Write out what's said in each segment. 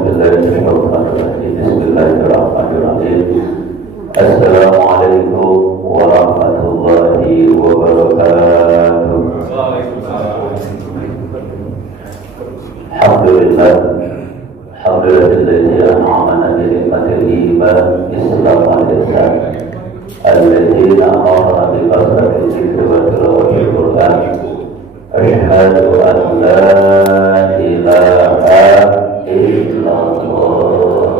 Bismillahirrahmanirrahim. Assalamualaikum warahmatullahi wabarakatuh. Alhamdulillah. Alhamdulillah an'amana bi ni'matil iman Islam al-Ihsan alladzina amarna bi kasratil dzikri wa tilawatil Qur'an. Asyhadu an la ilaha illallah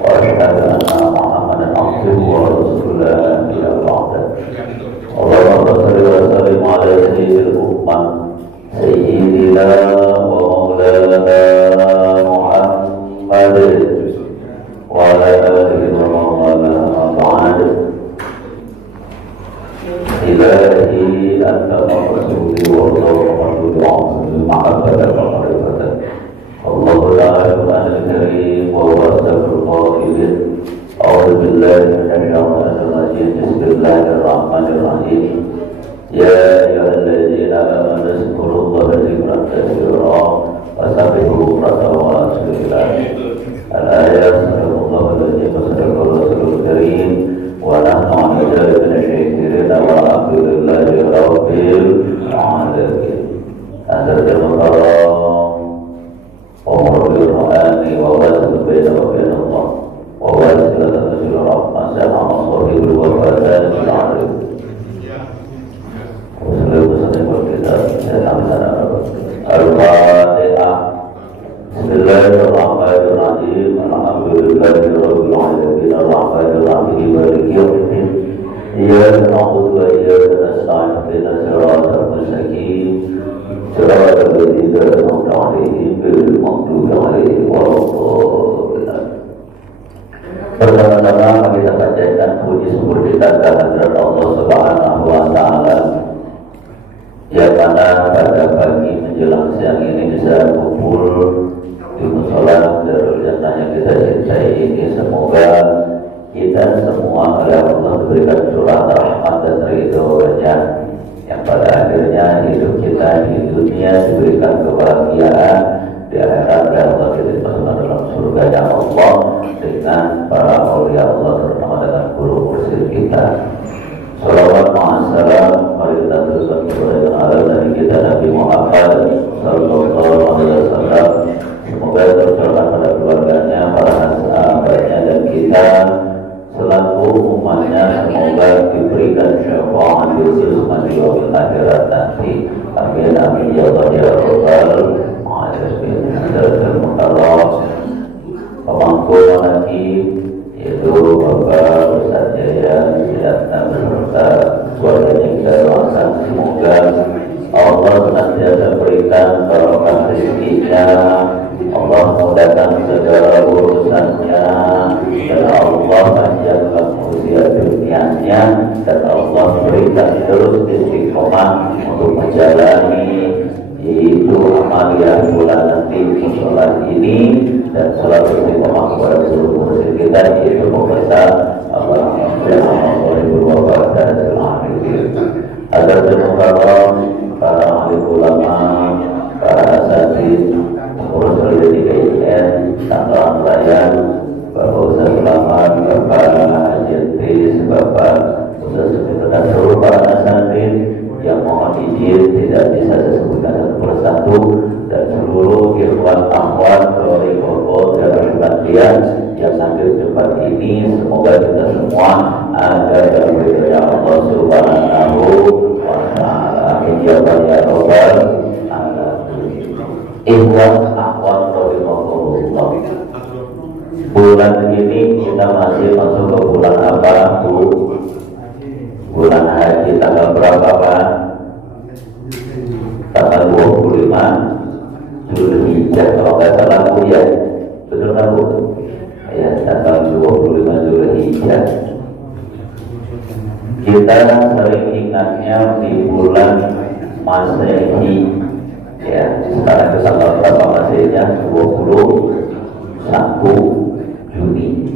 wa asyhadu anna Muhammadan abduhu wa rasuluhu la ilaha illallah. Allahumma shalli wa sallim ala sayyidil ummah sayyidina wa maulana Muhammad wa ala alihi wa maulana ba'd. Ilahi anta rasuli wa rasuluhu ma'abada wa ma'rifatan. Allahu ta'ala al-karim wa wasaful qawilin. A'udhu billahi minasyaitanir rajim. Bismillahirrahmanirrahim. Ya ayyuhalladzina amanu zkurullaha dzikran katsiran wasabbihuhu bukratan wa asila. Al-ayat sallallahu alaihi wasallam karim wa nahnu ala minasyakirin walhamdulillahi rabbil alamin. Hadzatul karam umur bil qur'ani wa wasl baina wa baina Allah wa wasilatun ila rahmah sama sahibul wafadat al-alim. Al-Fatihah. Bismillahirrahmanirrahim. Alhamdulillahirabbil alamin arrahmanir rahim maliki yaumiddin. Iyyaka na'budu wa iyyaka nasta'in ihdinas siratal mustaqim siratal ladzina an'amta 'alaihim ghairil maghdubi 'alaihim waladdallin. Pertama-tama kita bacakan puji syukur kita kehadirat Allah Subhanahu wa taala yang mana pada pagi menjelang siang ini bisa kumpul di mushola Darul Jannah yang kita cintai ini. Semoga kita semua oleh Allah diberikan curah rahmat dan ridho-Nya, yang pada akhirnya hidup kita di dunia diberikan kebahagiaan, di akhirat Allah kita dimasukkan dalam surga Allah dengan para aulia Allah, terutama dengan guru mursyid kita. Salawat ma'assalam, mari kita teruskan kepada ala Nabi kita Nabi Muhammad sallallahu alaihi wasallam. Semoga tercurahkan pada keluarganya, para sahabatnya dan kita selaku umatnya. Semoga diberikan syafaat khusus di yaumil akhirat nanti. Amin amin ya Allah ya rabbal alamin. Dan mukarram pemangku lagi yaitu Bapak Ustaz Jaya Siatna beserta keluarganya kita doakan semoga Allah senantiasa berikan barokah rezekinya, Allah mudahkan segala urusannya, dan Allah panjangkan usia dunianya, dan Allah berikan terus istiqomah untuk menjalani yaitu amalia bulan nanti sholat ini dan sholat istiqomah kepada seluruh muslim kita yaitu pemirsa Allah dan agar termukaram para alim ulama, para asatidz, pengurus dari KIN, Tangerang Raya, Bapak Ustaz Selamat, Bapak Haji, Bapak Ustaz Selamat dan seluruh para asatidz yang mohon izin tidak bisa saya sebutkan satu persatu, dan seluruh ikhwan akhwat dari Bogor dan Bantian yang sampai tempat ini. Semoga kita semua ada dalam ridha Allah Subhanahu wa taala. Amin ya rabbal alamin. Ikhwan akhwat dari Bogor, bulan ini kita masih masuk ke bulan apa, Bu? Bulan haji. Tanggal berapa Pak? Tanggal 25 Zulhijjah kalau nggak salah Bu ya. Betul kan Bu? Ya, tanggal 25 Zulhijjah. Kita sering ingatnya di bulan Masehi. Ya, sekarang ke tanggal berapa Masehnya? 21 Juni.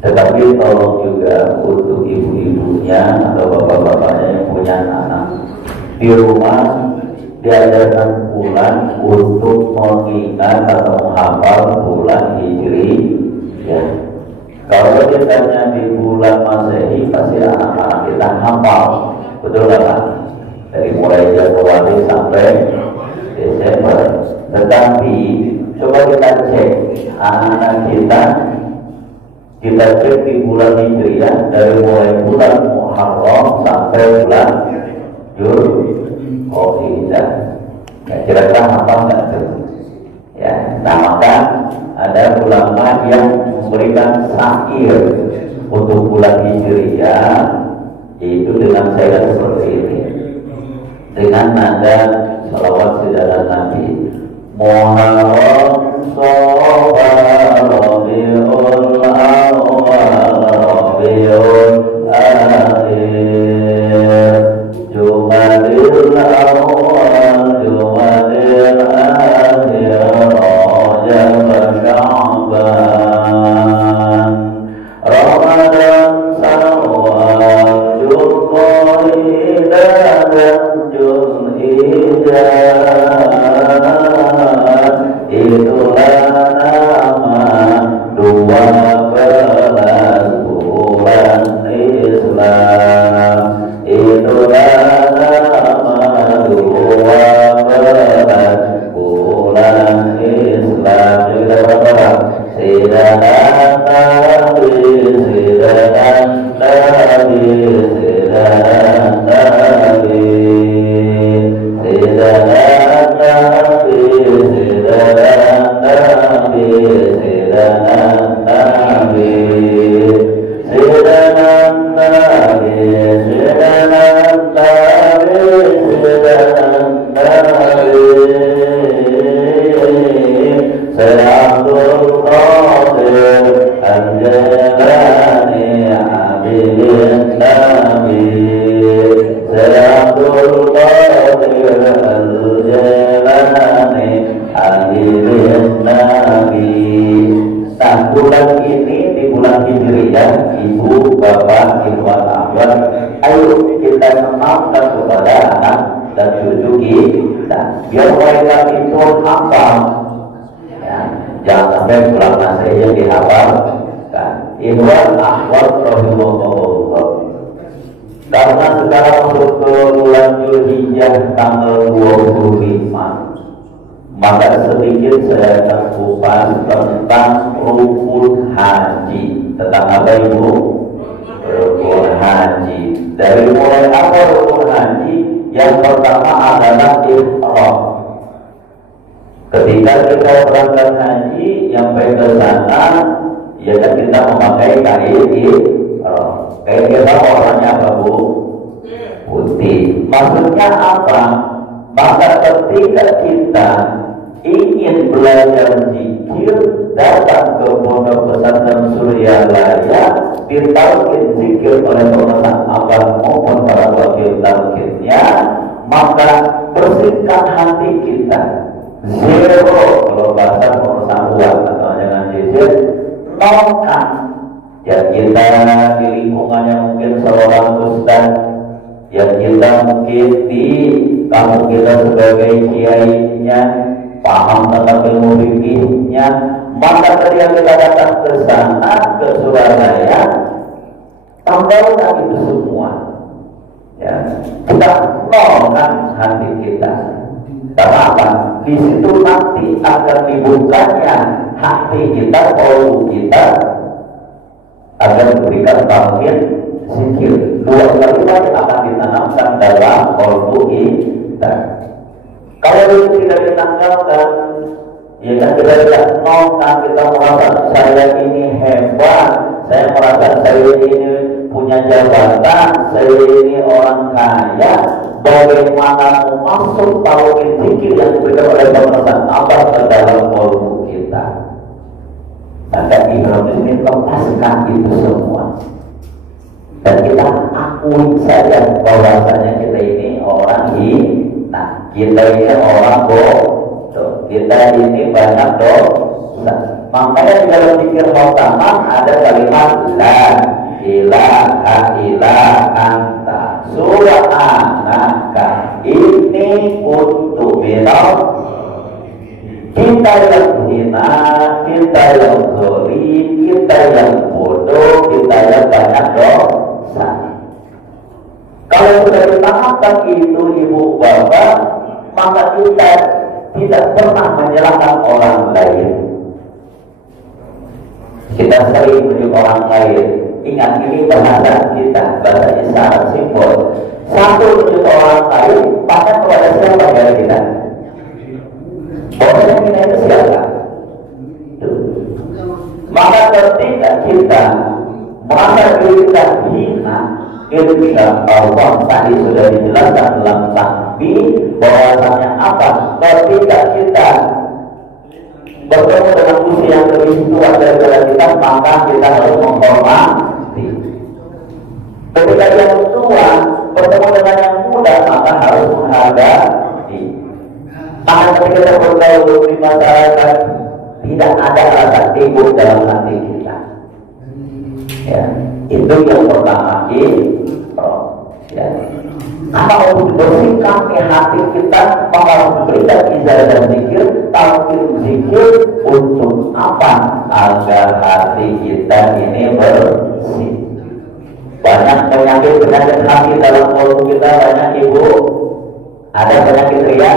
Tetapi tolong juga untuk ibu-ibunya atau bapak-bapaknya yang punya anak di rumah, diajarkan bulan untuk mengingat atau menghafal bulan Hijri. Ya. Kalau ditanya di bulan Masehi pasti anak-anak kita hafal, betul nggak Pak? Dari mulai Januari sampai Desember. Tetapi coba kita cek anak-anak kita cek di bulan Hijriah dari mulai bulan Muharram sampai bulan Dzulhijjah. Kira-kira hafal nggak tuh? Ya, nah maka ada ulama yang memberikan syair untuk bulan Hijriah itu dengan saya seperti ini, dengan nada salawat saudara Nabi. Muharram, Shawwal, Rabiul Awwal, Rabiul Akhir, Jumadil Awwal, Jumadil Akhir, Rajab, Sya'ban, Ramadan, Syawal, Dzulqa'dah dan Dzulhijjah. Itulah nama 12 bulan Islam. Itulah nama 12 bulan Islam. Sidanan Nabi, sidanan Nabi, sidanan Nabi, sidanan Nabi, sidanan Nabi, sidanan Nabi, sidanan Nabi, sidanan Nabi, sidanan Nabi. Abdul Qadir Al-Jilani Abidin Nabi, Abdul Qadir Al-Jilani Abidin Nabi. Nah, bulan ini di bulan Hijriah, ibu, bapak, ikhwan, akhwat, ayo kita kenalkan kepada anak dan cucu kita, biar mereka itu hafal. Jangan sampai bulan Masehi yang dihafalkan. Ikhwan akhwat rahimahullah. Karena sekarang masuk ke bulan Dzulhijjah tanggal 25, maka sedikit saya akan kupas tentang rukun haji. Tentang apa ibu? Rukun haji. Dari mulai apa rukun haji? Yang pertama adalah ihram. Ketika kita berangkat haji, yang baik ke sana, ya kan kita memakai kain ihram. Kain ihram warnanya apa bu? Putih. Maksudnya apa? Maka ketika kita ingin belajar zikir, datang ke pondok pesantren Suryalaya, ditalkin zikir oleh pemesan abad maupun para wakil talkinnya, maka bersihkan hati kita. Zero kalau bahasa pengetahuan atau dengan jizir, nolkan. Ya kita di lingkungannya mungkin seorang ustaz, ya kita mungkin di kamu kita sebagai kiainya, paham tentang ilmu fikihnya, maka ketika kita datang ke sana, ke Surabaya, tambahkan itu semua. Ya, kita nolkan hati kita. Karena apa? Di situ nanti akan dibukanya hati kita, kolbu kita akan diberikan tauhid zikir. Dua kalimat yang akan ditanamkan dalam kolbu kita. Kalau itu tidak ditanggalkan, ya kan kita tidak nolkan, kita merasa saya ini hebat, saya merasa saya ini punya jabatan, saya ini orang kaya. Bagaimana masuk tauhid zikir yang diberikan oleh pemesan abad ke dalam kolbu kita? Maka ihram di sini lepaskan itu semua, dan kita akui saja bahwasanya kita ini orang hina, kita ini orang bodoh, kita ini banyak dosa. Makanya di dalam zikir pertama ada kalimat la ilaha illa anta subhanaka inni kuntu kita yang hina, kita yang zalim, kita yang bodoh, kita yang banyak dosa. Kalau sudah ditanamkan itu ibu bapak, maka kita tidak pernah menyalahkan orang lain. Kita sering menunjuk orang lain. Ingat, ini bahasa kita, bahasa isyarat simbol. Satu menunjuk orang lain, maka kepada siapa dari kita? Bahwa kita itu siapa? Maka ketika kita merasa diri kita hina, insya Allah tadi sudah dijelaskan dalam takbir bahwasanya apa? Ketika kita bertemu dengan usia yang lebih tua daripada kita, maka kita harus menghormati. Ketika yang tua bertemu dengan yang muda, maka harus menghargai. Maka ketika kita bergaul di masyarakat, tidak ada rasa timbul dalam hati kita. Ya, itu yang pertama ya. Maka untuk dibersihkan hati kita, maka harus diberikan ibadah zikir, talqin zikir. Untuk apa? Agar hati kita ini bersih. Banyak penyakit hati dalam tubuh kita, banyak ibu. Ada penyakit ria,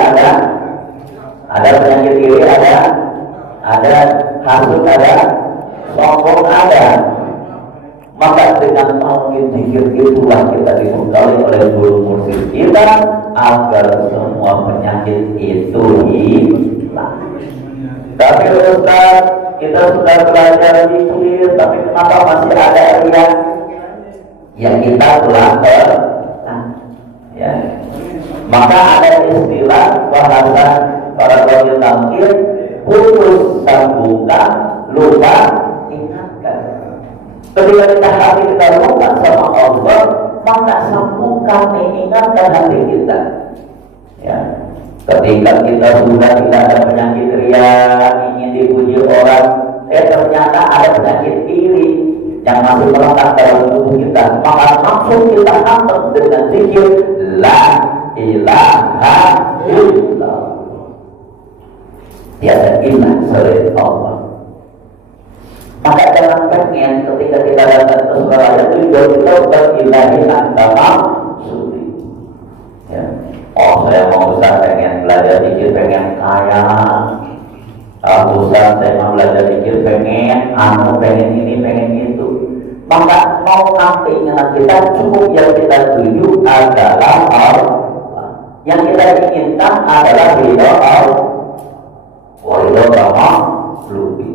ada penyakit iri, ada hasud, ada sombong, ada. Maka dengan talqin zikir itulah kita dibekali oleh guru mursyid kita agar semua penyakit itu hilang. Tapi Ustaz, kita sudah belajar zikir, tapi kenapa masih ada riya? Ya kita telah ya. Maka ada istilah bahasa para ulama tafsir, putus sambungkan, lupa ingatkan. Ketika kita hati kita lupa sama Allah, maka sambungkan, ingatkan hati kita. Ya. Ketika kita sudah tidak ada penyakit ria, ingin dipuji orang, ternyata ada penyakit iri yang masih melekat dalam tubuh kita, maka langsung kita hantam dengan zikir la ilaha illallah. Tiada ilah selain Allah. Maka jangan pengen ketika kita datang ke Surabaya tujuan kita berilahi antara suri. Ya. Oh, saya mau Ustaz pengen belajar zikir, pengen kaya. Ustaz saya mau belajar zikir, pengen ini, pengen itu. Maka mau keinginan kita cukup yang kita tuju adalah Allah. Yang kita inginkan adalah ridho Allah. Ridho sama lubi.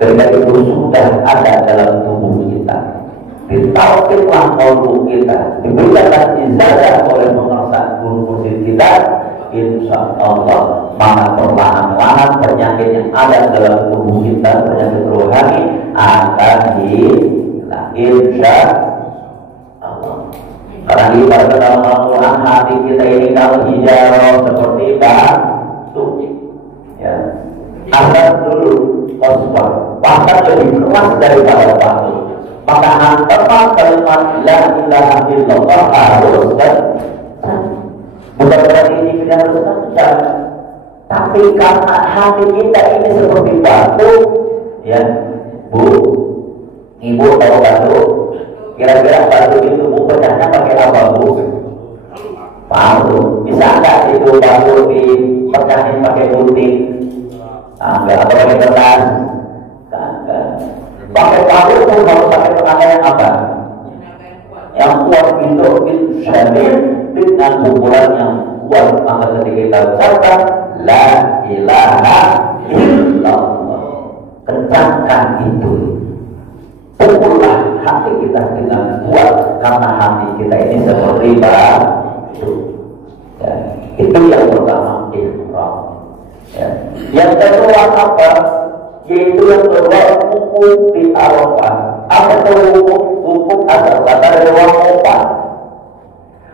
Ketika itu sudah ada dalam tubuh kita, ditauhidlah kalbu kita, diberikan izah oleh pengerasa guru mursyid kita, insya Allah maka perlahan-lahan penyakit yang ada dalam tubuh kita, penyakit rohani akan hilang, insya Allah. Karena di dalam Al-Quran hati kita ini kalau hijau seperti batu, ya. Asal dulu osbar, bahkan lebih keras daripada batu. Maka hantaman kalimat la ilaha illallah harus bukan berarti ini kita harus kencang, tapi karena hati kita ini seperti batu, ya Bu, Ibu tahu batu? Kira-kira batu itu Bu pecahnya pakai apa Bu? Batu. Bisa nggak itu batu dipecahin pakai gunting? Enggak, apa pakai kertas? Enggak. Pakai palu pun harus pakai tenaga yang apa? Yang kuat itu syadid dengan pukulan yang kuat. Maka ketika kita ucapkan la ilaha illallah, kencangkan itu, pukullah hati kita dengan kuat, karena hati kita ini seperti batu. Ya, itu yang pertama, ikhram. Ya. Yang kedua apa? Yaitu yang kedua wukuf di Arafah. Apa itu wukuf? Asal kata dari waqafah.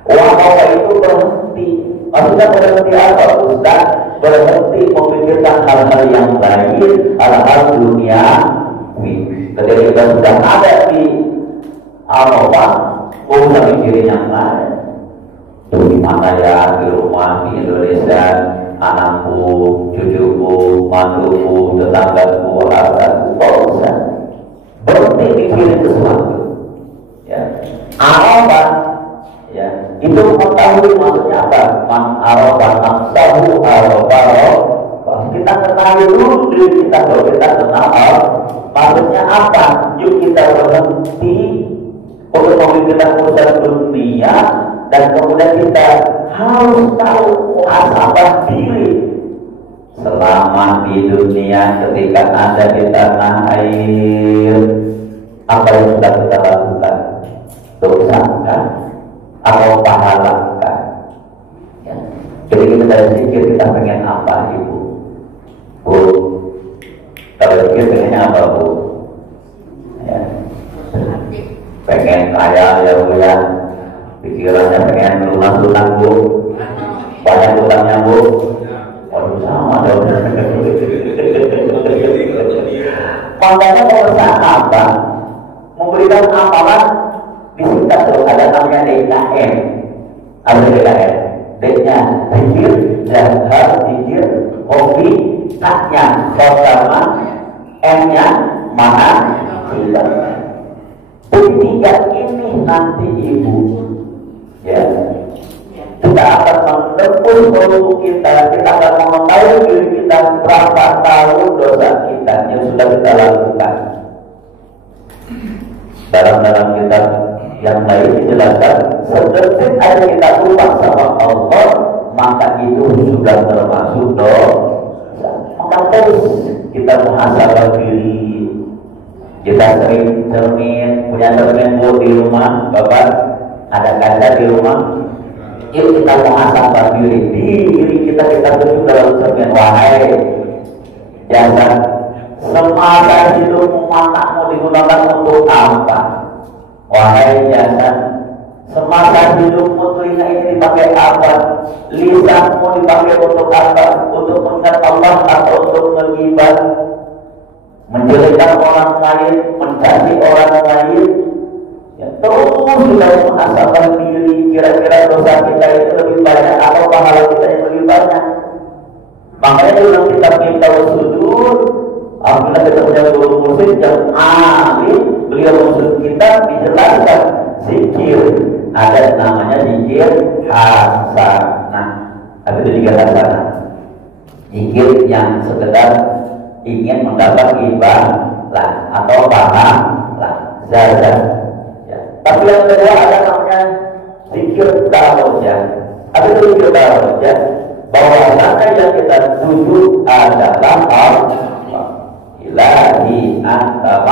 Waqafah itu berhenti. Maksudnya berhenti apa Ustaz? Berhenti memikirkan hal-hal yang lain, hal-hal dunia. Ketika kita sudah ada di Arafah, usah mikirin yang lain. Itu di mana ya, di rumah, di Indonesia, anakku, cucuku, mantuku, tetanggaku, hartaku, kok usah berhenti mikirin sesuatu. Ya, arafah, ya, itu mengetahui maksudnya apa? Man arafah nafsahu arafah. Kita kenali dulu diri kita, kalau kita kenal maksudnya apa. Yuk kita berhenti untuk memikirkan urusan dunia, dan kemudian kita harus tahu muhasabah diri selama di dunia. Ketika ada di tanah air, apa yang sudah kita lakukan? Dosa kan? Atau pahala kan? Ya. Jadi kita dari pikir kita pengen apa, Ibu? Bu, kalau pikir pengennya apa, Bu? Ya. Pengen kaya ya, Bu ya. Pikirannya pengen lunas-lunas, Bu. Banyak utangnya, Bu. Waduh, sama dong. Makanya perusahaan apa? Memberikan amalan disingkat tuh, ada namanya DKM. Ada DKM. D-nya zikir, jahar, zikir, hobi, K-nya khotama, M-nya mana? Tidak. Tiga ini nanti Ibu, ya, kita akan menembus tubuh kita akan mengetahui diri kita berapa tahun dosa kita yang sudah kita lakukan. Dalam kitab yang lain dijelaskan, sedetik aja kita lupa sama Allah, maka itu sudah termasuk dosa. Maka terus kita muhasabah diri. Kita sering cermin, punya cermin Bu di rumah, Bapak ada kaca di rumah. Yuk kita muhasabah diri kita tuju dalam cermin. Wahai jasad, semasa hidupmu matamu digunakan untuk apa? Wahai jasad, semasa hidupmu telinga ini dipakai apa? Lisanmu dipakai untuk apa? Untuk mengingat Allah atau untuk menggibah? Menjelekkan orang lain, mencaci orang lain, ya, terus kita muhasabah diri. Kira-kira dosa kita itu lebih banyak atau pahala kita yang lebih banyak? Makanya dalam kitab kita sujud, apabila kita punya guru mursyid yang alim, beliau maksud kita dijelaskan zikir. Ada namanya zikir hasanah. Ada tiga hasanah. Zikir yang sekedar ingin mendapat ibadah atau pahala zakat. Ya. Tapi yang kedua ada namanya zikir darajat. Ada zikir darajat bahwasanya yang kita tuju adalah Allah. Ilahi anta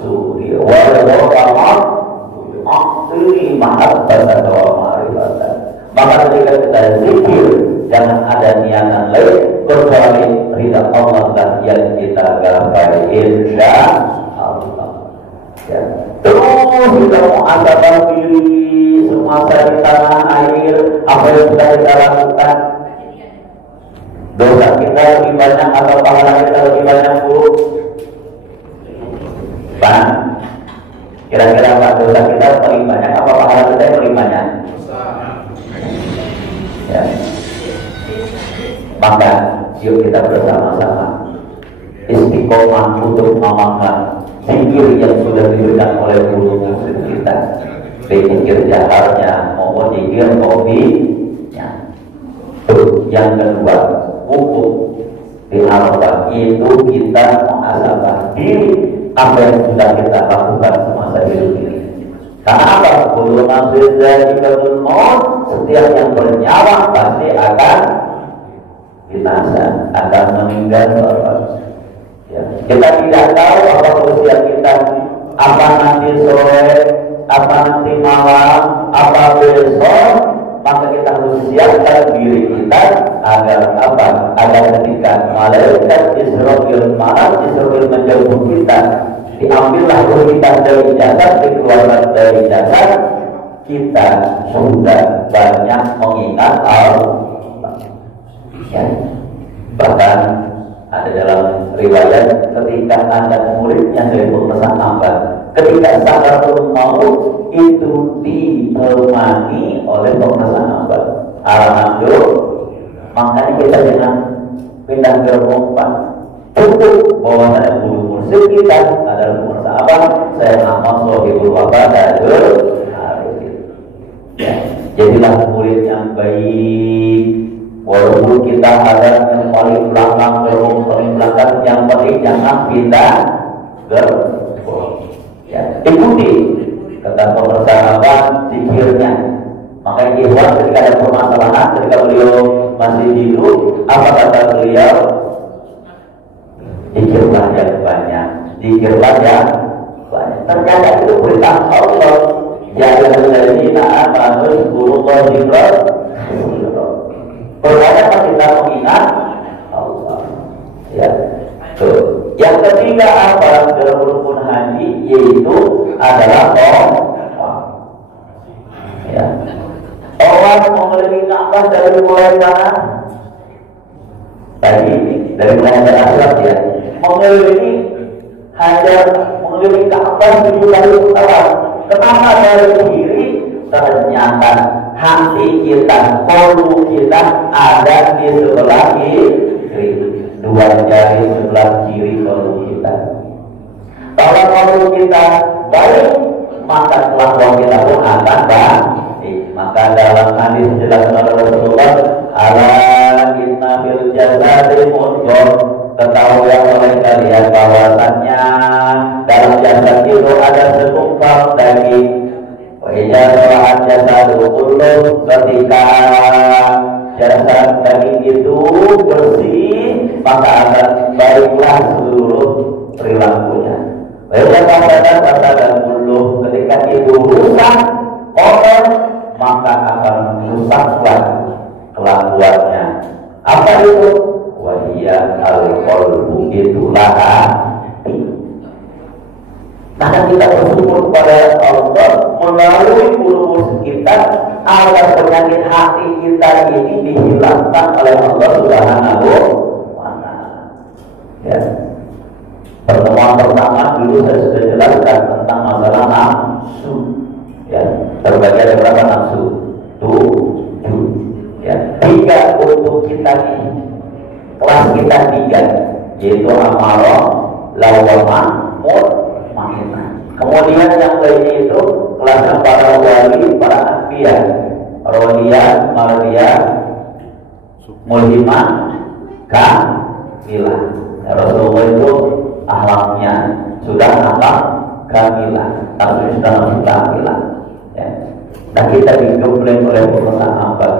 suri wa rahmah aqli mahabbatan wa ma'rifatan. Maka ketika kita zikir, jangan ada niatan lain kecuali ridha Allah dan yang kita gapai insya Allah. Ya. Terus kita muhasabah diri semasa di tanah air, apa yang sudah kita lakukan. Dosa kita lebih banyak atau pahala kita lebih banyak, Bu? Pak, kira-kira apa dosa kita paling banyak apa pahala kita yang paling banyak? Ya. Maka yuk kita bersama-sama istiqomah untuk mengamalkan zikir yang sudah diberikan oleh guru muslim kita, zikir jaharnya maupun zikir hobinya. Yang kedua, hukum di Arafah itu kita muhasabah diri apa yang sudah kita lakukan semasa hidup ini. Karena apa? Kullu nafsin dha'iqatul maut, setiap yang bernyawa pasti akan binasa, akan meninggal. Ya. Kita tidak tahu apa usia kita, apa nanti sore, apa nanti malam, apa besok. Maka kita harus siapkan diri kita agar apa? Agar ketika malaikat Israfil menjemput kita, diambillah ruh kita dari jasad, dikeluarkan dari jasad, kita sudah banyak mengingat Allah. Ya. Bahkan ada dalam riwayat ketika ada muridnya dari pesan Ambar, ketika sakaratul maut itu ditemani oleh pesan Ambar. Alhamdulillah. Makanya kita kita jangan pindah ke rumah. Cukup bahwa saya guru mursyid kita adalah guru sahabat saya Ahmad Sohibul Wafat Darul Arifin. Jadilah murid yang baik. Walaupun kita ada yang paling belakang, paling belakang, yang penting jangan pindah gerbong. Ya, ikuti kata persahabatan zikirnya. Makanya Ikhwan ketika ada permasalahan, ketika beliau masih hidup, apa kata beliau? Zikirlah yang banyak, zikirlah yang banyak. Ternyata itu perintah Allah. Jangan ladzina amanu dzkurullaha dzikran katsiran. Perbanyak kita mengingat Allah. Ya. Tuh. Yang ketiga apa dalam rukun haji yaitu adalah tawaf. Ya. Tawaf mengelilingi Ka'bah dari mulai mana? Tadi dari mulai Arafah ya. Mengelilingi hajar, mengelilingi Ka'bah 7 kali tawaf. Kenapa dari kiri? Ternyata hati kita, kolbu kita ada di sebelah kiri, 2 jari sebelah kiri kolbu kita. Kalau kolbu kita baik, maka kelakuan kita pun akan baik. Maka dalam hadis jelas oleh Rasulullah, ala inna fil jasadi mudghah, ketahuilah oleh kalian bahwasannya dalam jasad itu ada segumpal daging. Wajah sholat jasad kullu, ketika jasad daging itu bersih maka akan baiklah seluruh perilakunya. Wajah fasad kullu, ketika itu rusak kotor maka akan rusaklah kelakuannya. Apa itu? Wahia al-qalbu, itulah hati. Maka kita bersyukur kepada Allah melalui guru kita agar penyakit hati kita ini dihilangkan oleh Allah Subhanahu wa Ta'ala. Ya. Pertemuan pertama dulu saya sudah jelaskan tentang masalah nafsu. Ya, terbagi ada berapa nafsu? 7. Ya, 3 untuk kita ini. Kelas kita 3 yaitu amarah, lawamah, mutmainnah. Kemudian yang lainnya itu kelasnya para wali, para anbiya, rodiyah, mardiyah, mulhimah, kamilah. Rasulullah itu akhlaknya sudah akhlak kamilah, tapi sudah masuk kamilah. Ya. Nah kita digembleng oleh sahabat.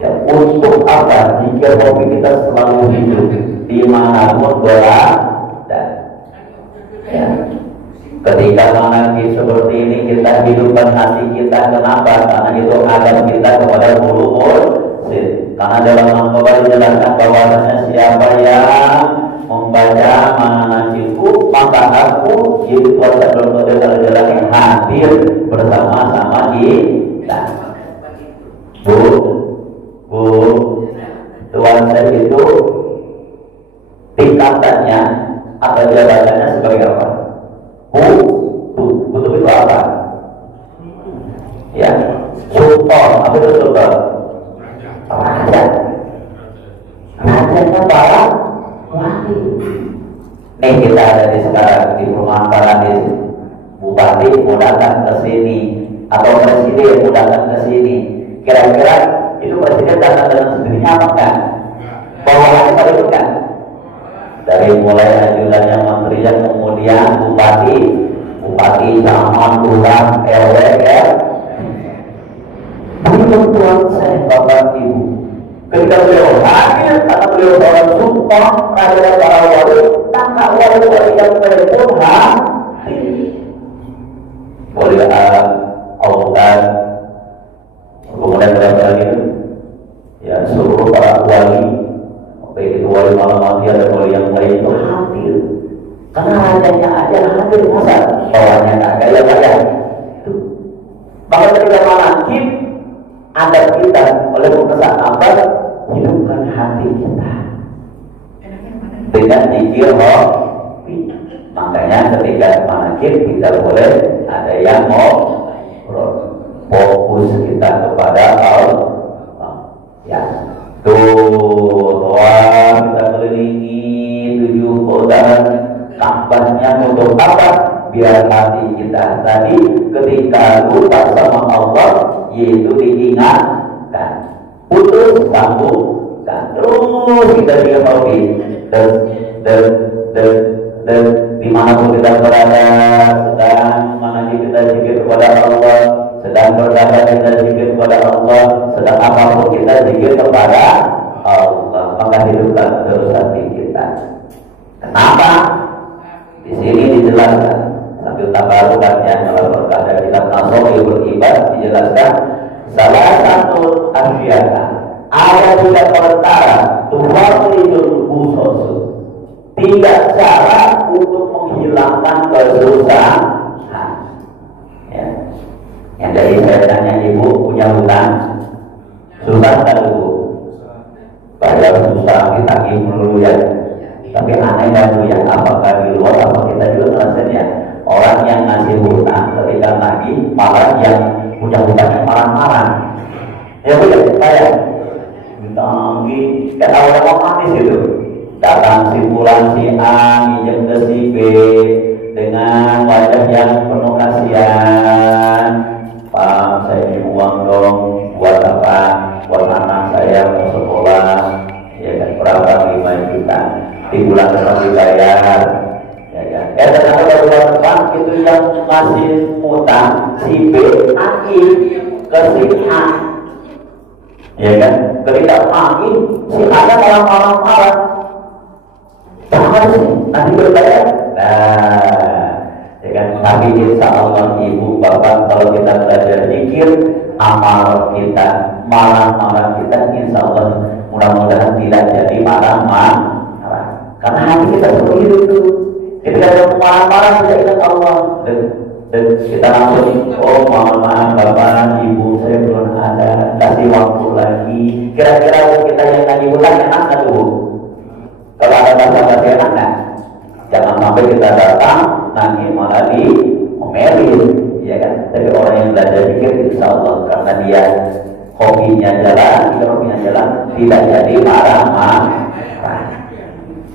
Ya, untuk apa? Jika hobi kita selalu hidup dimanapun berada. Ya. Ketika mengaji seperti ini kita hidupkan hati kita. Kenapa? Karena itu agar kita kepada ulumul. Karena dalam Al-Quran dijelaskan bahwasanya siapa yang membaca manasiku maka aku itu kuasa berkode yang hadir bersama-sama kita. Bu, Tuhan saya itu tingkatannya atau jabatannya sebagai apa? Betul itu apa? Ya, sultan, apa itu sultan? Raja. Rajanya para wali. Nih kita ada di sekarang di perumahan Paradis. Bupati mau datang ke sini atau presiden mau datang ke sini. Kira-kira itu presiden datang dengan sendirinya apa enggak? Bawaannya pada itu kan? Dari mulai ajudannya menteri yang kemudian bupati, camat, lurah, RW, ya. Begitu Tuhan saya, Bapak Ibu. Ketika beliau hadir, karena beliau seorang sumpah, raja para wali, maka wali-wali yang pun hadir. Boleh autan, kemudian berapa lagi? Ya seluruh para wali, baik itu wali malam dan wali yang lain itu hadir. Karena rajanya aja hadir, masa bawahnya tak gaya gaya. Maka ketika manakib ada kita oleh pemesan apa? Hidupkan hati kita dengan zikir hobi. Makanya ketika manakib kita boleh ada yang mau fokus kita kepada Allah. Ya, tuh Alasannya untuk apa? Biar hati kita tadi ketika lupa sama Allah yaitu diingatkan, putus sambungkan, terus kita juga tauhid dan dimanapun kita berada, sedang mana kita zikir kepada Allah, sedang berada kita zikir kepada Allah, sedang apapun kita zikir kepada Allah, maka hidupkan terus hati kita. Kenapa? Di sini dijelaskan sambil tabarukannya kalau berkah dari kitab Nasohibul Ibad dijelaskan salah satu asyaka ada 3 perkara tufaridul busosu, 3 cara untuk menghilangkan kesusahan. Ya. Yang dari saya tanya ibu punya hutang, susah kan ibu? Bayar susah kita dulu ya. Tapi anehnya dulu ya, apakah di luar apa kita juga ngerasainnya orang yang ngasih hutang ketika lagi malah yang punya hutangnya marah-marah. Ya betul, kayak ditanggi, kayak awalnya mau manis gitu. Datang si bulan si A, minjem ke si B dengan wajah yang penuh kasihan. Pak, saya ini uang dong, buat apa? Buat anak saya mau sekolah, ya kan berapa 5 juta. Di bulan depan dibayar, ya kan? Ternyata baru bulan depan itu yang ngasih utang si B nagih ke si A, ya kan? Ketika nagih si A malah marah-marah. Bahkan sih nanti berbayar, ya kan? Tapi insya Allah ibu bapak kalau kita belajar zikir, amal kita, marah-marah kita, insya Allah mudah-mudahan tidak jadi marah-marah. Karena hati kita seperti itu. Ketika ada marah-marah kita ingat Allah dan kita langsung, oh mohon maaf bapak, ibu saya belum ada, kasih waktu lagi. Kira-kira kita yang lagi hutang enak nggak tuh? Kalau ada bahasa enak nggak? Jangan sampai kita datang nanti malah diomelin, ya kan? Tapi orang yang belajar zikir insya Allah karena dia hobinya jalan, tidak jadi marah-marah.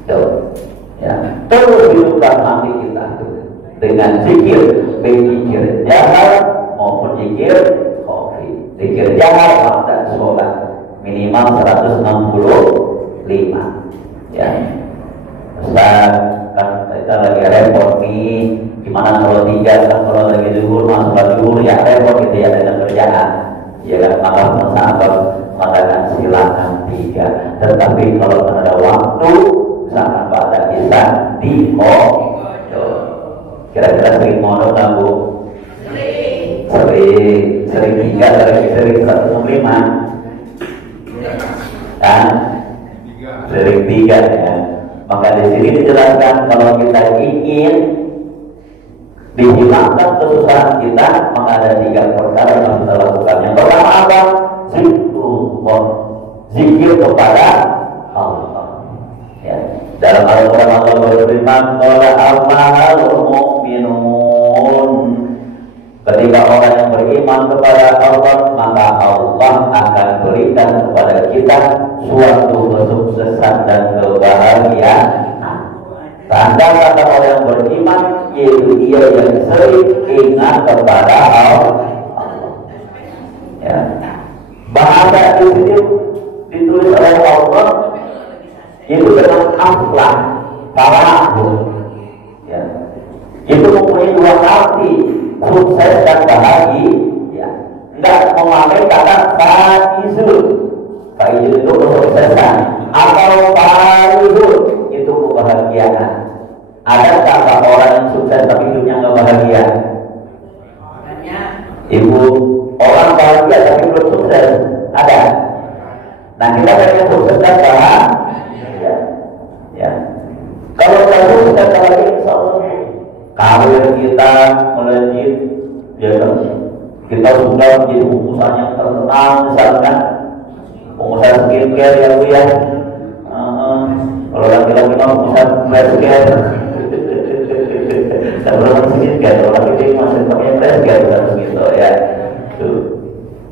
Tuh, ya. Terus hidupkan hati kita tuh dengan zikir, baik zikir jahar maupun zikir khafi. Zikir jahar pada sholat minimal 165. Ya, Ustaz, kan kita lagi repot nih. Gimana kalau 3 kan kalau lagi zuhur, sholat zuhur ya repot gitu ya dengan kerjaan. Ya kan, maka sahabat mengatakan silakan 3. Tetapi kalau ada waktu sangat pada bisa di kira-kira sering mondok nggak bu? Sering 3, sering 165 kan? Sering 3 ya. Maka di sini dijelaskan kalau kita ingin dihilangkan kesusahan kita, maka ada 3 perkara yang harus kita lakukan. Yang pertama apa? Zikrullah, zikir kepada Allah. Ya. Dalam Al-Quran Allah berfirman, "Qala al-ma'al mu'minun." Ketika orang yang beriman kepada Allah, maka Allah akan berikan kepada kita suatu kesuksesan dan kebahagiaan. Tanda kata orang yang beriman yaitu dia yang sering ingat kepada Allah. Ya. Bahasa di sini ditulis oleh Allah itu dengan aflah, tarahum, ya. Itu mempunyai 2 arti, sukses dan bahagia. Ya. Enggak memakai kata faizul. Faizul itu kesuksesan, atau faizul itu kebahagiaan. Ada kata orang yang sukses tapi hidupnya nggak bahagia? Ibu, orang bahagia tapi belum sukses, ada? Nah kita pengen sukses dan bahagia. Ya. Kalau kita sukses lagi, insya Allah karir kita melejit, ya kan? Kita sudah menjadi pengusaha yang terkenal, misalkan pengusaha skincare ya bu ya. Kalau laki-laki mau pengusaha skincare, saya belum skincare, kalau laki-laki masih pakai skincare harus gitu ya.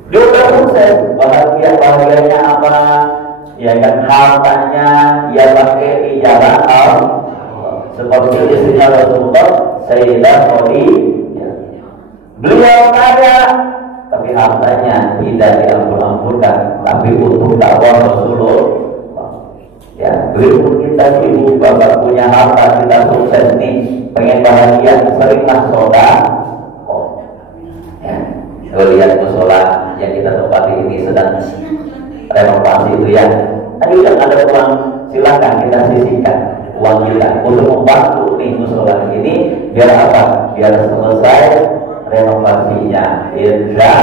Dia udah sukses, bahagianya apa? Ya kan hartanya ya pakai di jalan Allah. seperti istrinya Rasulullah Sayyidah Khadijah. Beliau kaya, tapi hartanya tidak diampun-ampunkan, tapi untuk dakwah Rasulullah. Ya, walaupun kita ibu bapak punya harta, kita sukses nih, pengen bahagia, seringlah sedekah. Ya, lihat musola yang kita tempati ini sedang renovasi itu ya. Ayo yang ada uang, silakan kita sisihkan uang kita untuk membantu nih musola ini biar apa? Biar selesai renovasinya, insya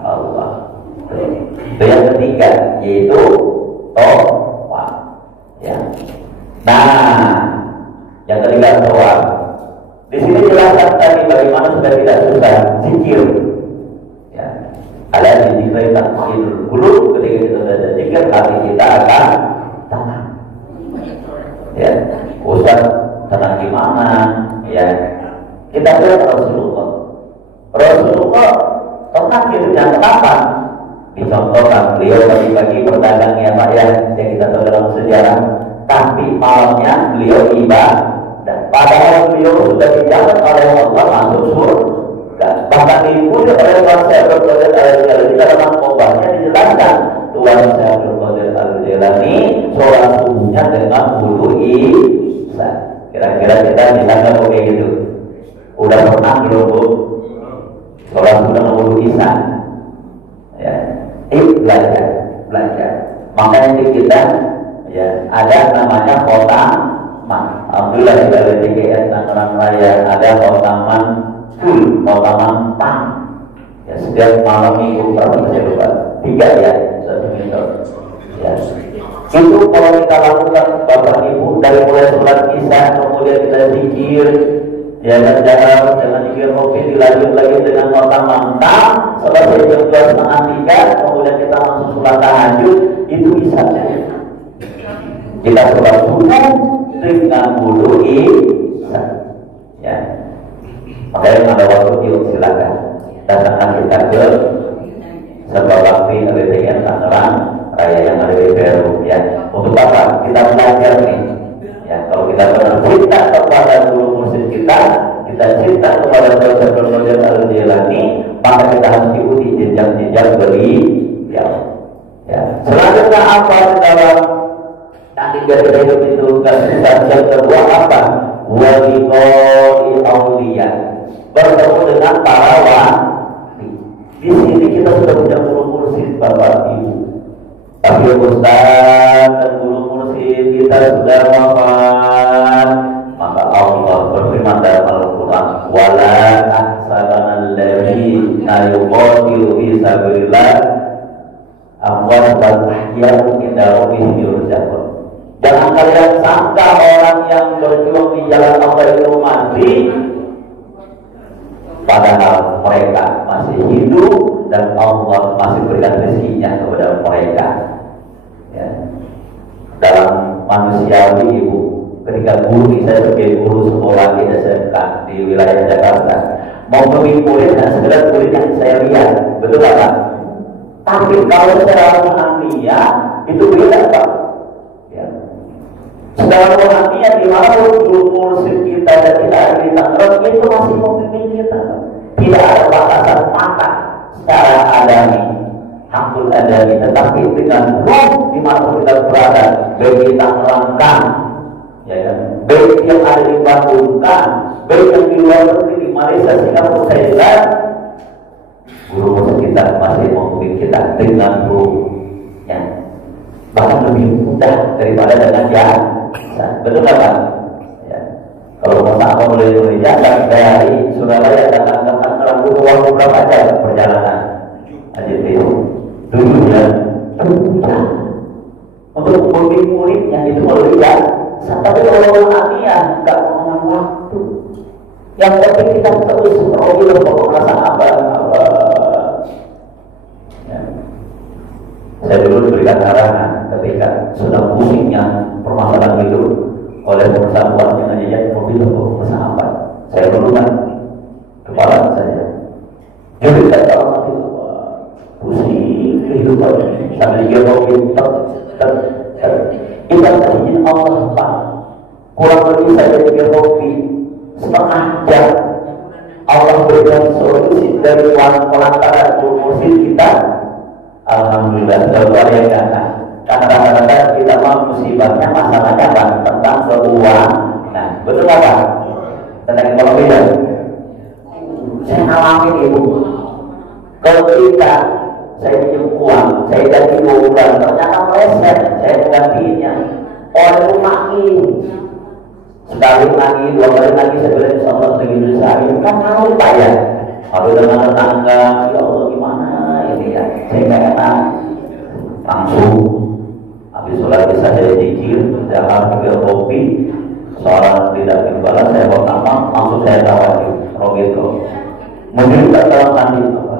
Allah. Itu yang ketiga, yaitu ya. Nah, yang ketiga doa. Di sini jelaskan tadi bagaimana sudah tidak susah zikir. Ya. Ada zikir takdir dulu ketika kita sudah zikir hati kita akan tenang. Ya, Ustaz tenang gimana? Ya, kita lihat Rasulullah. Rasulullah tenang hidupnya kenapa? Dicontohkan beliau pagi-pagi berdagang ya Pak ya, yang kita tahu dalam sejarah. Tapi malamnya beliau ibadah. Padahal beliau sudah dijamin oleh Allah masuk surga. Bahkan diikuti oleh Tuhan Syaikhul Qadir Al-Jilani dalam khotbahnya dijelaskan Tuhan Syaikhul Qadir Al-Jilani sholat subuhnya dengan wudu ihsan. Kira-kira kita bisa nggak kayak gitu? Udah pernah belum Bu? Sholat subuh dengan wudu ihsan. Ya. Belajar. Makanya di kita ya ada namanya khotaman. Alhamdulillah di DKS Tangerang Raya ada khotaman full, khotaman tang. Ya setiap malam minggu berapa saya lupa 3 ya 1 minggu. Ya. Itu kalau kita lakukan Bapak Ibu dari mulai sholat isya kemudian kita zikir. Ya jangan zikir kopi dilanjut lagi dengan khotaman tang. Selesai jam 2:30 kemudian kita masuk sholat tahajud, itu bisa kita sholat subuh dengan wudu ihsan. Ya, makanya ada waktu yuk silakan datangkan kita ke Sebuah Bakti LTN Tangerang Raya yang ada di Peru ya. Untuk apa? Kita belajar nih. Ya, kalau kita benar cinta kepada guru mursyid kita cinta kepada Syaikhul Qadir Al-Jilani, maka kita harus ikuti jejak-jejak beliau. Ya. Selanjutnya apa dalam nanti biar kita hidup itu yang kedua apa? Waliqai auliya, bertemu dengan para wali. Di sini kita sudah punya guru mursyid Bapak Ibu, tapi Ustaz dan guru mursyid kita sudah wafat. Maka Allah berfirman dalam Al-Quran, wala ahsabanal ladzina yuqatilu fi sabilillah amwat bal ahya'u inda rabbihim yurzaqun. Jangan kalian sangka orang yang berjuang di jalan Allah itu mati, padahal mereka masih hidup dan Allah masih berikan rezekinya kepada mereka. Ya. Dalam manusiawi Ibu, ketika guru saya sebagai guru sekolah di SMK di wilayah Jakarta mau memilih murid dan sekedar murid yang saya lihat, betul Pak? Tapi kalau secara rohania itu beda Pak. Ya. Secara rohania di mana guru mursyid kita dan kita ada di Tangerang itu masih membimbing kita. Tidak ada batasan mata secara adami, hakul adami, tetapi dengan roh di mana kita berada, bagi Tangerang ya kan? Baik yang ada di Bandung baik yang di luar negeri di Malaysia, Singapura, Thailand, guru mursyid kita masih membimbing kita dengan ruh, ya. Bahkan lebih mudah daripada dengan jasa. Betul nggak Pak? Ya. Kalau masa apa boleh jasa dari Surabaya dan Tangerang butuh waktu berapa jam perjalanan? Aja itu dulu ya, untuk membimbing muridnya itu melalui tapi kalau latihan nggak mengenal waktu. Yang penting kita terus merogoh merasa apa. Ya. Saya dulu diberikan arahan ketika sedang pusingnya permasalahan itu oleh persatuan yang aja mobil merasa apa. Saya perlukan kepala saya. Jadi saya tahu nanti pusing kehidupan sambil dia mobil kita tadinya Allah Pak. kurang lebih saya pikir hobi setengah jam Allah berikan solusi dari pelantara musik kita. Alhamdulillah luar biasa. Karena kadang-kadang kita mau musibahnya masalahnya apa? Tentang keuangan. Nah, betul apa? Tentang ekonomi ya. Saya ngalamin ibu. Kalau kita saya pinjam uang, saya ganti bulan, ternyata meleset, saya menggantinya. Orang itu maki. Sekali lagi, dua kali lagi saya bilang insya Allah begini saya kan tahu Pak ya. Kalau dengan tetangga, ya Allah gimana ini ya, saya nggak enak. Langsung habis sholat bisa saya jikir, jangan pikir kopi, seorang tidak dibalas saya pertama langsung saya tawari, gitu. Mungkin tak dalam hati apa?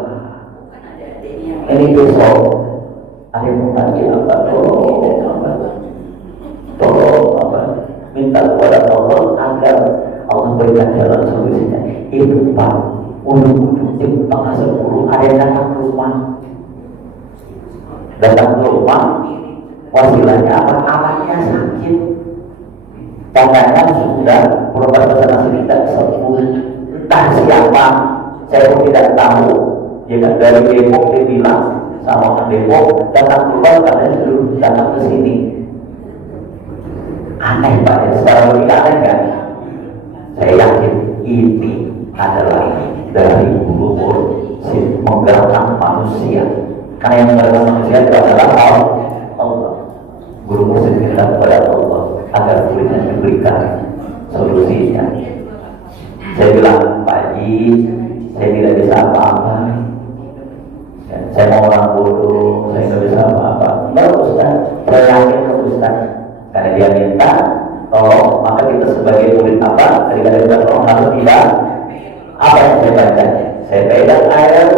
Ini besok, ada yang lagi apa? Tolong apa? Minta kepada Allah agar Allah berikan jalan solusinya. Itu Pak, ujung-ujung jam tengah 10 ada yang datang ke rumah, wasilahnya apa? Anaknya sakit, tangannya sudah berobat ke sana sini tidak sembuh. Entah siapa, saya pun tidak tahu. Ya kan dari Depok dia bilang sama orang Depok datang keluar katanya dulu datang ke sini. Aneh Pak ya, secara logika aneh kan? Saya yakin ini adalah dari guru mursyid menggerakkan manusia. Karena yang menggerakkan manusia itu adalah Allah. Guru mursyid minta kepada Allah agar muridnya diberikan solusinya. Saya bilang, Pak Haji, saya tidak bisa apa-apa. Saya mau orang bodoh, saya tidak bisa apa-apa. Enggak Ustaz, saya yakin ke Ustaz. Karena dia minta tolong, maka kita sebagai murid apa? Ketika dia minta tolong harus tidak apa yang saya baca. Saya pegang air,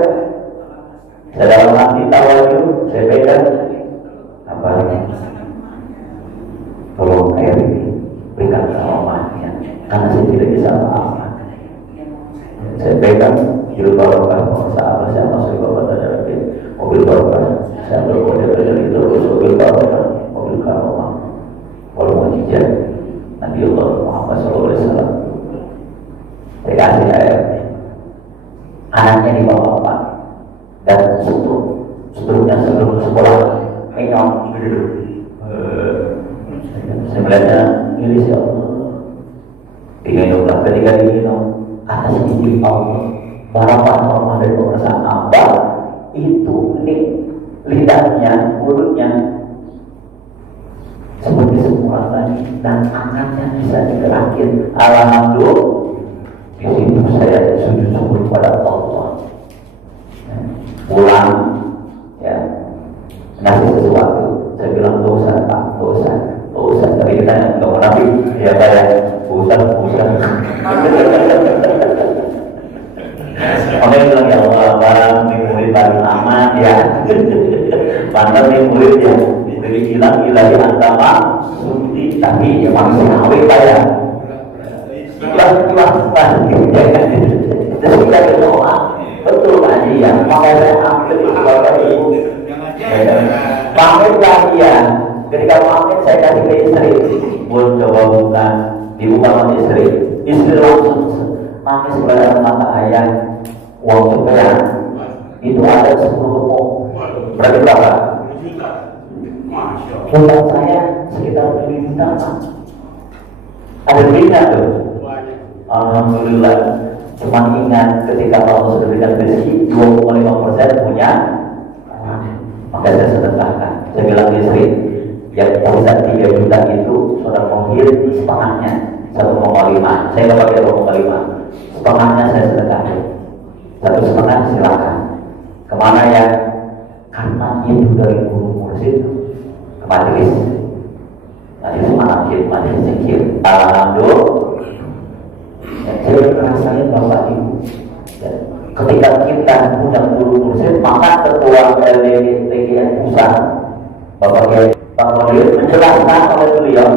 saya dalam hati tawajuh, saya pegang apa? Tolong air ini berikan aromanya, karena saya tidak bisa apa-apa. Saya pegang jilid barokah, sahabat saya masuk ke bapak dari mobil barokah, saya berboleh dari itu mobil barokah, mobil karomah. Walau mujizat Nabi Allah Muhammad SAW. Saya kasih ayatnya. Anaknya di bawah Pak dan seterusnya sebelum sekolah minum saya melihatnya ini ya Allah diminumlah. Ketika diminum atas izin Allah harapan Allah dari pemeriksaan apa itu lidahnya, mulutnya seperti semula lagi dan tangannya bisa digerakin. Alhamdulillah di situ saya sujud syukur kepada Allah. Pulang ya ngasih sesuatu, saya bilang dosa Pak, dosa. Tapi kita nggak mau nabi ya Pak ya, dosa. Oke bilang ya Allah, barang nih murid paling aman ya, mantap nih murid ya. Jadi bilang ilahi antama sunti tapi ya manusiawi Pak ya. Ikhlas terus kita berdoa betul Pak Haji ya. Makanya saya ambil itu Bapak Ibu pamit lagi ya. Ketika pamit saya kasih ke istri, buat coba buka, dibuka sama istri langsung nangis kepada mata ayah. Uang cepean itu ada 10 kepok. Berarti berapa? Utang saya sekitar 7 juta Pak. Ada duitnya tuh. Alhamdulillah. Cuma ingat ketika Allah sudah berikan rezeki 25% punya, maka saya sedekahkan. Saya bilang istri, yang urusan 3 juta itu sudah menghir setengahnya 1,5. Saya nggak pakai 2,5. Setengahnya saya sedekahkan. 1,5 silakan. Kemana ya? Karena itu dari guru mursyid ke majelis manakib, majelis zikir. Alhamdulillah. Saya ngerasain Bapak Ibu. Ketika kita punya guru mursyid, maka ketua LDGN pusat Bapak Kiai Pak Modir menjelaskan oleh beliau,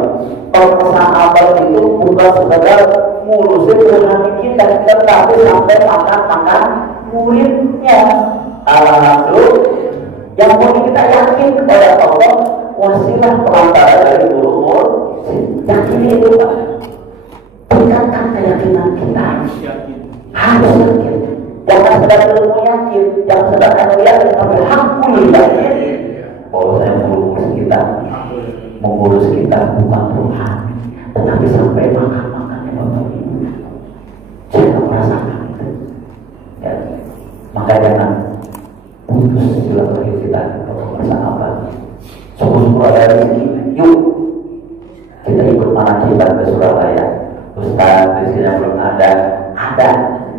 persahabatan itu bukan sekedar ngurusin rohani kita, tetapi sampai makan muridnya. Alhamdulillah, yang mau kita yakin kepada Allah, wasilah perantara dari guru mursyid. Yakin itu Pak. Harus yakin. Jangan sekedar ilmu yakin, jangan sekedar ilmu yakin, tapi hakul yakin. Bahwa saya mengurus kita, bukan Tuhan, tetapi sampai makan-makannya Bapak Ibu. Saya merasakan itu. Ya. Maka jangan putus silaturahmi kita bersahabat. Syukur-syukur ada rezeki. Yuk kita ikut manajemen ke Surabaya. Ustaz di sini belum ada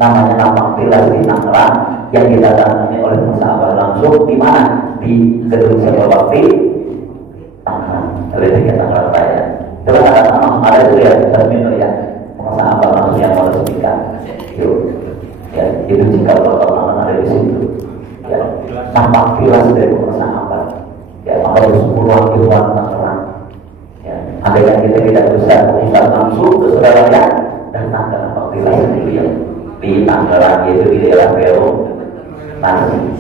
namanya Napak Tilas di Tangerang yang kita tangani oleh persahabat langsung di mana? Di Gedung Sewa Bakti Tangerang, Elektrika Tangerang Raya. Coba ada itu ya, terminal ya, persahabat langsung yang mau resmikan. Yuk, ya itu jika bapak ada di situ. Ya, Napak Tilas dari persahabat. Ya, maka bersyukurlah Tuhan Tangerang. Ya, andaikan kita tidak bisa mengikat langsung ke Surabaya, datang ke Napak Tilas sendiri ya. Di Tangerang yaitu di daerah Belo,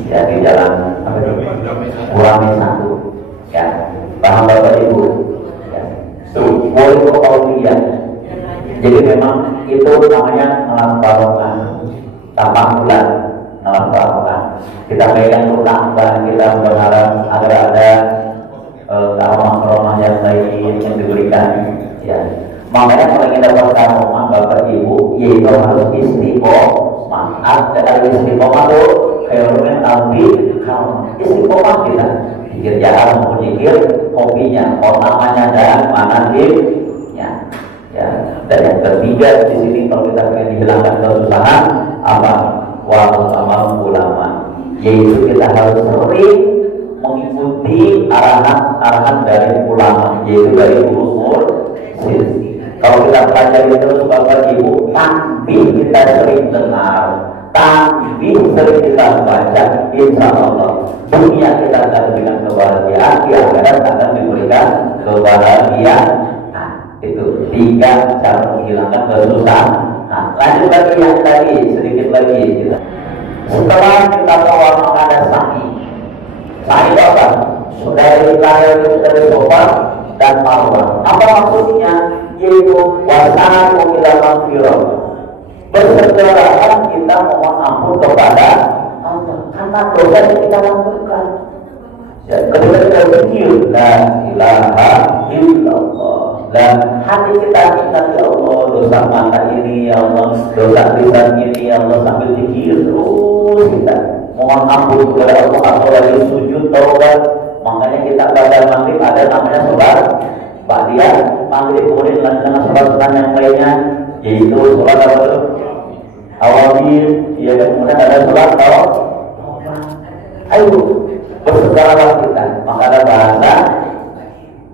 ya di jalan Kurame 1, ya paham Bapak Ibu, ya tuh boleh Paulia. Jadi memang itu namanya ngelak barokah, tapak bulan ngelak barokah. Kita pegang utang, kita berharap agar ada karomah-karomah yang lain yang diberikan, ya. Makanya kalau kita dapat rumah Bapak Ibu, yaitu harus istiqomah. Ada istiqomah itu khairun albi kaum. Istiqomah kita pikir jalan maupun pikir hobinya, namanya dan manakibnya. Ya. Dan yang ketiga di sini kalau kita ingin dihilangkan kesusahan apa? Wal amal ulama, yaitu kita harus sering mengikuti arahan dari ulama, yaitu dari ulumul sini. Kalau kita pelajari terus Bapak Ibu, takbir kita sering dengar, takbir sering kita baca, insya Allah dunia kita akan diberikan kebahagiaan, di akhirat akan diberikan kebahagiaan. Nah, itu 3 cara menghilangkan kesusahan. Nah, lanjut lagi yang tadi, sedikit lagi kita. Setelah kita bawa makanan sa'i apa? Dari kaya dari sobat dan marwah. Apa maksudnya? Yaitu wasana ila maghfirah. Bersegeralah kita mohon ampun kepada Allah karena dosa yang kita lakukan. Ya, ketika kita berpikir la ilaha illallah, dan hati kita ingat ya Allah, dosa mata ini ya Allah, dosa lisan ini ya Allah, sambil pikir terus kita mohon ampun kepada Allah atau dari sujud taubat. Makanya kita pada maghrib ada namanya sholat Ba'diyah maghrib, kemudian dengan sholat yang lainnya yaitu sholat apa itu? Awamir, ya, kemudian ada sholat taubat. Ayo bersegeralah kita. Maka ada bahasa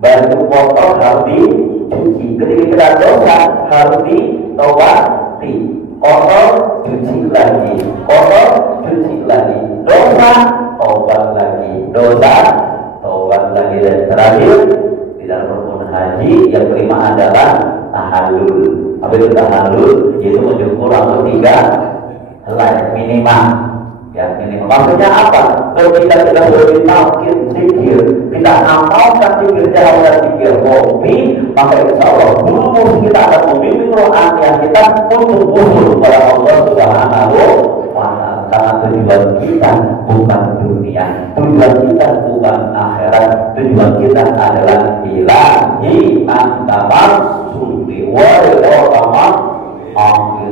baju kotor harus dicuci. Ketika kita dosa harus ditobati. Kotor cuci lagi, kotor cuci lagi, dosa tobat lagi, dosa tobat lagi. Dan terakhir di dalam rukun haji yang kelima adalah tahallul. Apa itu tahallul? Yaitu mencukur rambut 3 helai minimal. Ya, minimal. Maksudnya apa? Kalau kita tidak boleh talqin zikir, kita amalkan zikir jauh dan zikir hobi, maka insya Allah dulu kita akan membimbing rohaniah kita untuk usul kepada Allah Subhanahu wa Ta'ala. Karena tujuan kita bukan dunia, tujuan kita bukan akhirat, tujuan kita adalah ilahi antamar suri wa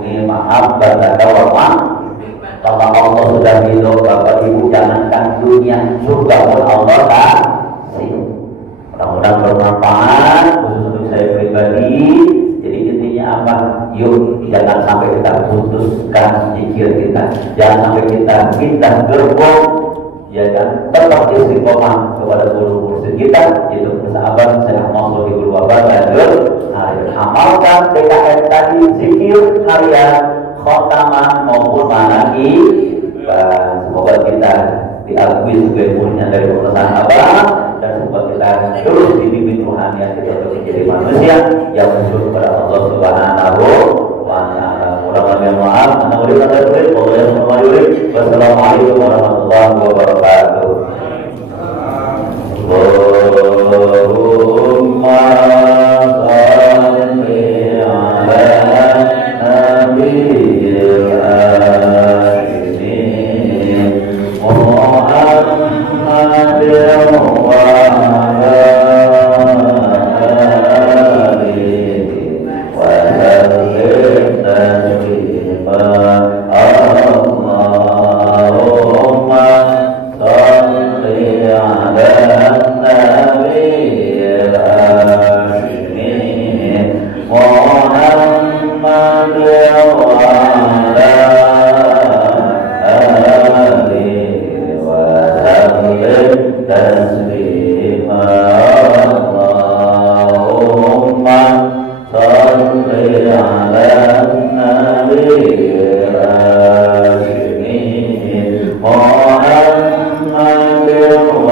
ini mahabbat wa. Kalau Allah sudah ridho, Bapak Ibu jangankan dunia, surga pun Allah kasih. Mudah-mudahan bermanfaat khusus untuk saya pribadi. Jadi intinya apa? Yuk jangan sampai kita putuskan zikir kita, jangan sampai kita gerbong, ya kan? Tetap istiqomah kepada guru mursyid kita, yaitu persahabat Syekh Muhammad Ibnu Wahab. Amalkan PKM tadi, zikir harian, khotaman maupun manaki. Semoga kita diakui sebagai muridnya dari pesan Abah, dan semoga kita terus dibimbing rohaniah kita untuk menjadi manusia yang bersyukur kepada Allah Subhanahu wa Ta'ala. Mudah-mudahan maaf, anak murid ada murid, wassalamualaikum warahmatullahi wabarakatuh. Allahumma shalli ala nabi ngono